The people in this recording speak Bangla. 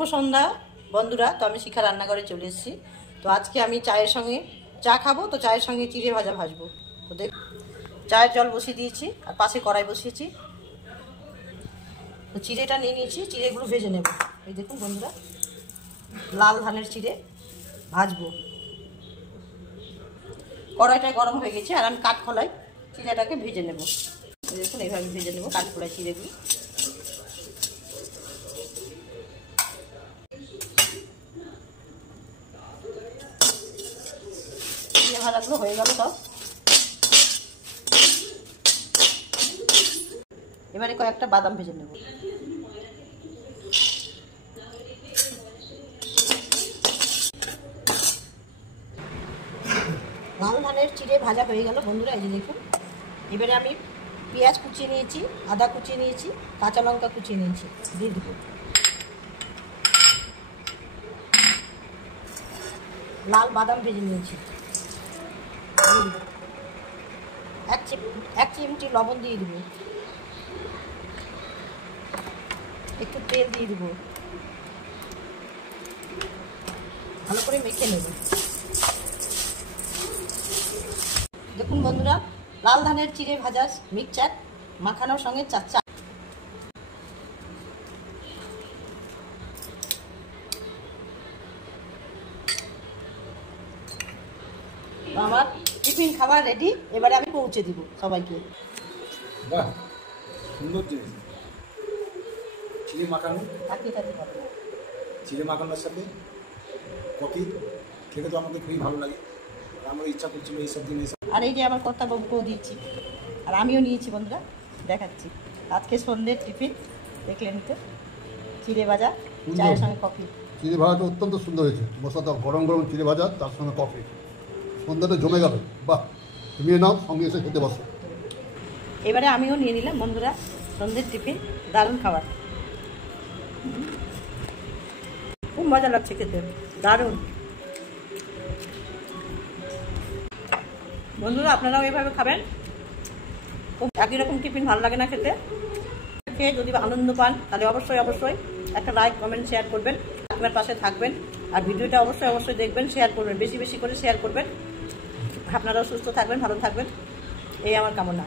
শুভ সন্ধ্যা বন্ধুরা। তো আমি শিখা রান্নাঘরে চলে এসেছি। তো আজকে আমি চায়ের সঙ্গে চা খাবো, তো চায়ের সঙ্গে চিড়ে ভাজা ভাজবো। তো দেখ, চায়ের জল বসিয়ে দিয়েছি আর পাশে কড়াই বসিয়েছি। তো চিড়েটা নিয়ে নিয়েছি, চিড়েগুলো ভেজে নেব। এই দেখুন বন্ধুরা, লাল ধানের চিড়ে ভাজবো। কড়াইটা গরম হয়ে গেছে আর আমি কাঠখোলায় চিড়েটাকে ভেজে নেব। দেখুন এইভাবে ভেজে নেব কাঠখোলায় চিড়েগুলো। চিড়ে ভাজাগুলো হয়ে গেল সব। এবারে কয়েকটা বাদাম ভেজে নেব। লাল ধানের চিড়ে ভাজা হয়ে গেল বন্ধুরা, এই যে দেখুন। এবারে আমি পেঁয়াজ কুচিয়ে নিয়েছি, আদা কুচিয়ে নিয়েছি, কাঁচা লঙ্কা কুচিয়ে নিয়েছি, দিয়ে দেবো। লাল বাদাম ভেজে নিয়েছি, এক চিমটি লবণ দিয়ে দেবো, একটু তেল দিয়ে দেবো, ভালো করে মেখে নেব। দেখুন বন্ধুরা, লাল ধানের চিড়ে ভাজা মিক্সচার মাখানোর সঙ্গে চা। আমার টিফিন খাবার রেডি, এবারে আমি পৌঁছে দিব সবাইকে। বাহ, সুন্দর জিনিস। চিড়ে মাখানো, চিড়ে মাখানোর সাথে কফি খেতে তো আমাদের খুবই ভালো লাগে। আমার ইচ্ছা করছিল এইসব জিনিস। আর এই যে আমার কর্তাবাবুকেও দিচ্ছি, আর আমিও নিয়েছি বন্ধুরা, দেখাচ্ছি। আজকে সন্ধ্যের টিফিন দেখলেন তো, চিড়ে ভাজা চায়ের সঙ্গে কফি। চিড়ে ভাজাটা অত্যন্ত সুন্দর হয়েছে, মশলাটা গরম গরম চিড়ে ভাজা, তার সঙ্গে কফি, সন্ধ্যাটা জমে গেল। বাহ, তুমি নাও, সঙ্গে এসে খেতে বসো। এবারে আমিও নিয়ে নিলাম বন্ধুরা সন্ধ্যের টিফিন। দারুণ খাবার, খুব মজা লাগছে খেতে, দারুণ। বন্ধুরা আপনারাও এইভাবে খাবেন, খুব একই রকম টিফিন ভালো লাগে না খেতে। খেয়ে যদি আনন্দ পান তাহলে অবশ্যই একটা লাইক কমেন্ট শেয়ার করবেন, আপনার পাশে থাকবেন। আর ভিডিওটা অবশ্যই দেখবেন, শেয়ার করবেন, বেশি বেশি করে শেয়ার করবেন। আপনারাও সুস্থ থাকবেন, ভালো থাকবেন, এই আমার কামনা।